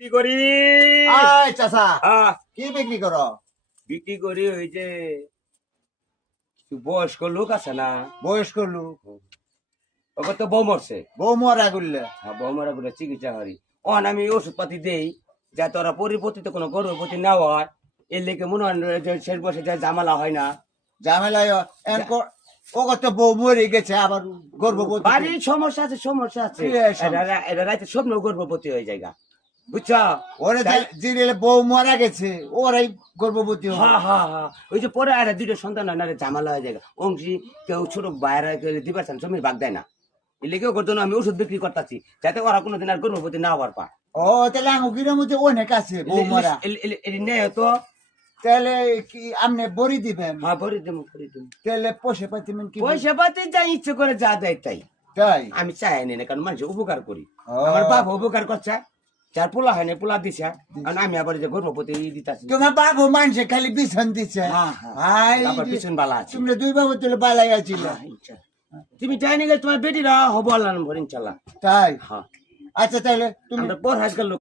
কি করি আয় চাচা আহ, কি বিক্রি করো? বিক্রি করি ওই যে কিছু বয়স্ক লোক আছে না, বয়স্ক লোক ওকে তো বউ মরছে। বউ মরা করলে বউ মরা বলে চিকিৎসা করি। অন আমি ওষুধ পাতি দেই যাতে ওরা পরিবর্তিত কোনো গর্ভবতী না হয়। এর লেগে মনে হয় যে শেষ বসে যায় জামালা হয় না। ঝামেলায় ও কত বউ মরে গেছে আবার গর্ভবতী বাড়ির সমস্যা আছে, সমস্যা আছে। কি এই সমস্যা? এরা রাতে স্বপ্ন গর্ভবতী হয়ে যায়, বুঝছো? ওরে জিরেলে বউ মারা গেছে ওরাই গর্ভবতী হবে। হ্যাঁ হ্যাঁ হ্যাঁ, ওই যে পরে আর দুটো সন্তান হয় না রে, ঝামেলা হয়ে যায়। অংশী কেউ ছোট বাইরে দিবার চান জমির ভাগ দেয় না। এর লেগেও করতো না, আমি ওষুধ বিক্রি করতেছি যাতে ওরা কোনোদিন আর গর্ভবতী না হওয়ার পা। ও তাহলে আঙুকির মধ্যে অনেক আছে বউ মরা। নেই তো। তাহলে কি আপনি বড়ি দিবেন? হ্যাঁ, ভরি দেবো ভরি দেবো। তাহলে পোষে পাতিবেন কি? পয়সা পাতি যা ইচ্ছে করে যা দেয় তাই। তাই আমি চাই না, কারণ মানুষের উপকার করি। ও। আমার বাবা উপকার করছে, যার পোলা হয় না পোলা দিছে, আর আমি আবার যে গর্ভবতী দিতেছি। তোমার বাবু মানুষে খালি বিছন দিচ্ছে। হ্যাঁ, হ্যাঁ। হাই তারপর পিছন বালা আছে। তোমরা দুই বাবু তুলে বালাই আছিল। হ্যাঁ, ইনশাআল্লাহ। তুমি চাই না তোমার বেটিরা হবো আল্লাহ ইনশাল্লাহ। তাই হ্যাঁ, আচ্ছা তাহলে তুমি আমরা পর হাজকাল লোক।